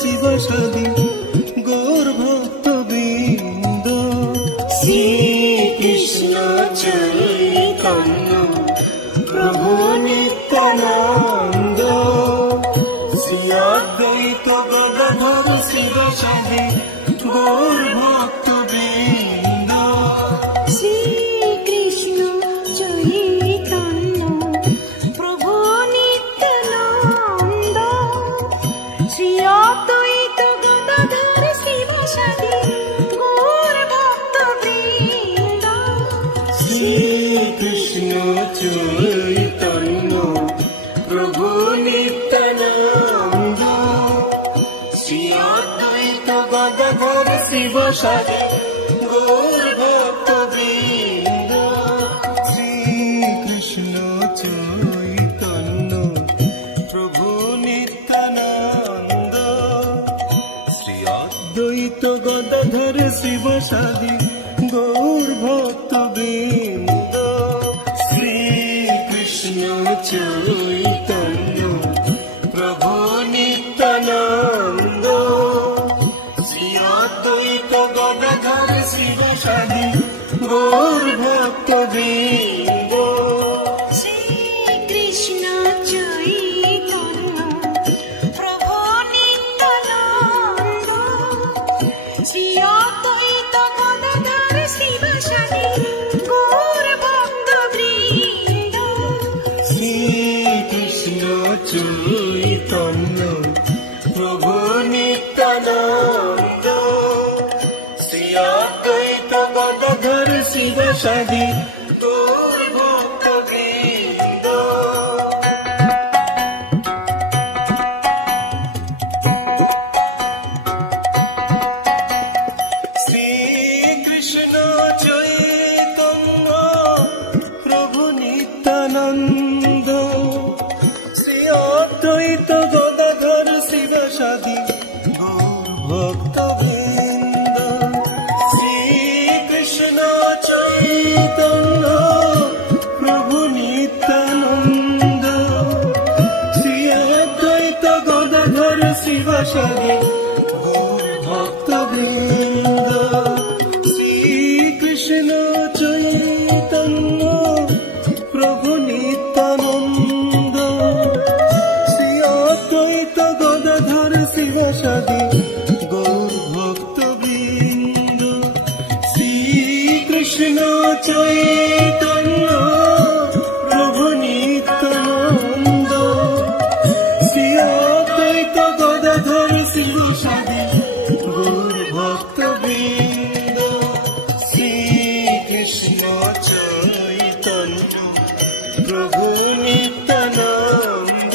শিবসাদী গৌর ভক্তবৃন্দ। শ্রীকৃষ্ণ চৈতন্য প্রভু নিত্যানন্দ, শ্রী অদ্বৈত গদাধর শিবসাদী গৌর ভক্তবৃন্দ। শ্রীকৃষ্ণ চৈতন্য প্রভু নিত্যানন্দ, শ্রী অদ্বৈত গদাধর শিবসাদী গৌর ভক্তবৃন্দ। শ্রীকৃষ্ণ চৈতন্য প্রভু নিত্যানন্দ, শ্রী অদ্বৈত গদাধর শিবসাদী গৌর ভক্তবৃন্দ। শ্রীকৃষ্ণ চৈতন্য প্রভু নিত্যানন্দ, শ্রী অদ্বৈত গদাধর শিবসাদী গৌর ভক্তবৃন্দ। শ্রীকৃষ্ণ চৈতন্য প্রভু নিত্যানন্দ, শ্রী অদ্বৈত গদাধর শিবসাদী গৌর ভক্তবৃন্দ। শ্রীকৃষ্ণ চৈতন্য প্রভু নিত্যানন্দ, শ্রী অদ্বৈত গদাধর শিবসাদী গৌর ভক্তবৃন্দ। শ্রীকৃষ্ণ চৈতন্য প্রভু নিত্যানন্দ, শ্রী অদ্বৈত গদাধর শিবসাদী গৌর ভক্তবৃন্দ। শ্রীকৃষ্ণ চৈতন্য প্রভু নিত্যানন্দ, শ্রী অদ্বৈত গদাধর শিবসাদী গৌর ভক্তবৃন্দ। শ্রীকৃষ্ণ চৈতন্য প্রভু নিত্যানন্দ, শ্রী অদ্বৈত গদাধর শিবসাদী গৌর ভক্তবৃন্দ। শ্রীকৃষ্ণ চৈতন্য প্রভু নিত্যানন্দ, শ্রী অদ্বৈত গদাধর শিবসাদী গৌর ভক্তবৃন্দ। শ্রীকৃষ্ণ চৈতন্য প্রভু নিত্যানন্দ, শ্রী অদ্বৈত গদাধর শিবসাদী গৌর ভক্তবৃন্দ। শ্রীকৃষ্ণ চৈতন্য প্রভু নিত্যানন্দ,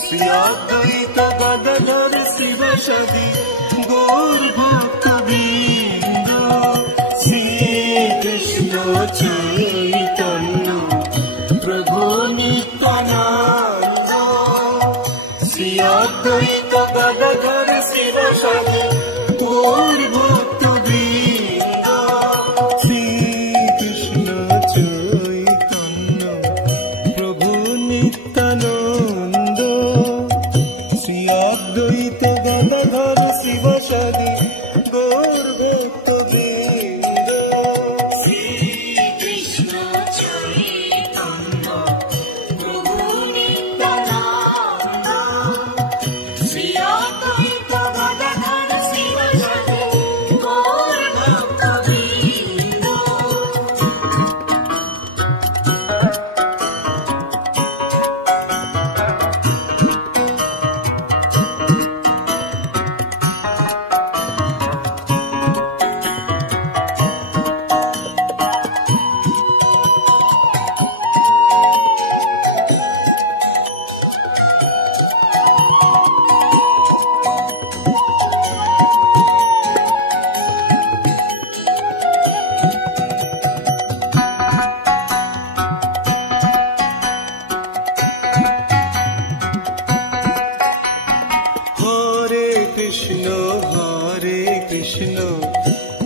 শ্রী অদ্বৈত গদাধর শিবসাদী গৌর ভক্তবৃন্দ। শ্রীকৃষ্ণ চৈতন্য প্রভু নিত্যানন্দ, শ্রী অদ্বৈত গদাধর শিবসাদী গৌর ভক্তবৃন্দ। শ্রীকৃষ্ণ চৈতন্য প্রভু নিত্যানন্দ, শ্রী অদ্বৈত গদাধর শিবসাদী গৌর ভক্তবৃন্দ। শ্রীকৃষ্ণ চৈতন্য প্রভু নিত্যানন্দ, শ্রী অদ্বৈত গদাধর শিবসাদী গৌর ভক্তবৃন্দ।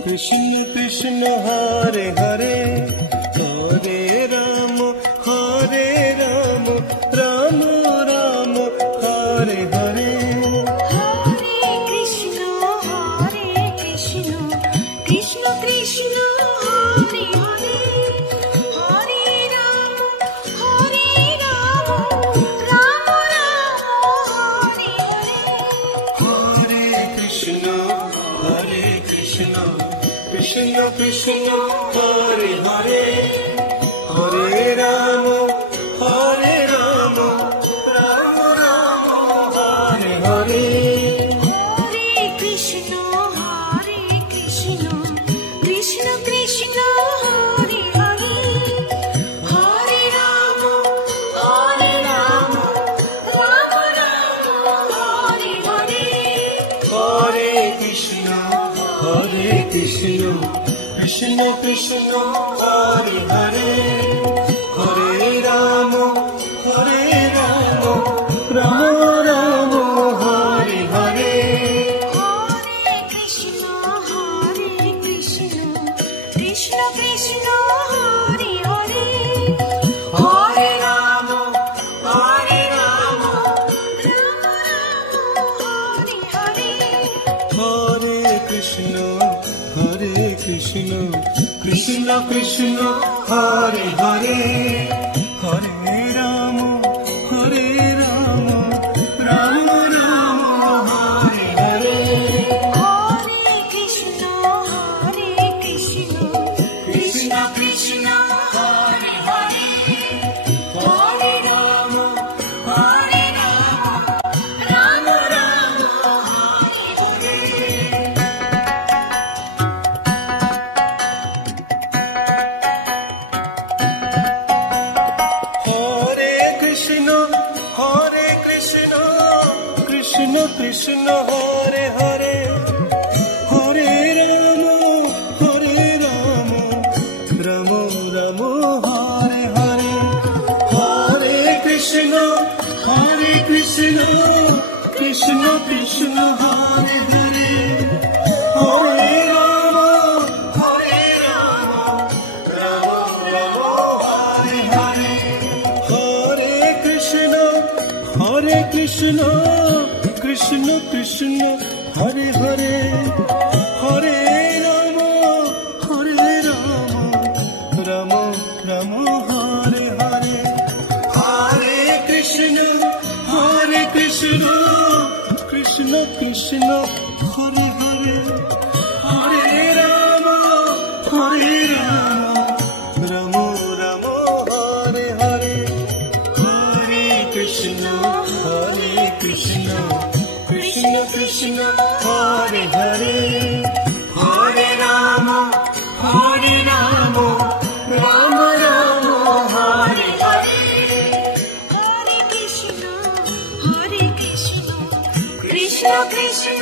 কৃষ্ণ কৃষ্ণ হরে হরে, হরে রাম রাম রাম হরে হরে। কৃষ্ণ হরে হরে হরে রাম হরে রাম রাম রাম হরে হরে হরে কৃষ্ণ কৃষ্ণ কৃষ্ণ হরে হরে হরে রাম রাম রাম হরে হরে হরে কৃষ্ণ কৃষ্ণ কৃষ্ণ হরে হরে হরে রাম রাম রাম হরে হরে হরে কৃষ্ণ কৃষ্ণ কৃষ্ণ হরে হরে হরে রাম রাম হরে হরে হরে কৃষ্ণ কৃষ্ণ কৃষ্ণ হরে হরে হরে রাম রাম রাম হরে হরে হরে কৃষ্ণ কৃষ্ণ কৃষ্ণ হরে হরে হরে রাম রাম রাম হরে হরে কৃষ্ণ কৃষ্ণ কৃষ্ণ হরে হরে হরে রাম রাম রাম হরে হরে হরে কৃষ্ণ কৃষ্ণ কৃষ্ণ হরে হরে হরে রাম রাম হরে হরে হরে কৃষ্ণ কৃষ্ণ কৃষ্ণ হরে হরে হরে রাম রাম রাম হরে হরে হরে কৃষ্ণ কৃষ্ণ কৃষ্ণ হরে হরে হরে রাম রাম রাম হরে হরে হরে কৃষ্ণ কৃষ্ণ কৃষ্ণ হরে হরে হরে রাম রাম রাম হরে হরে হরে কৃষ্ণ কৃষ্ণ কৃষ্ণ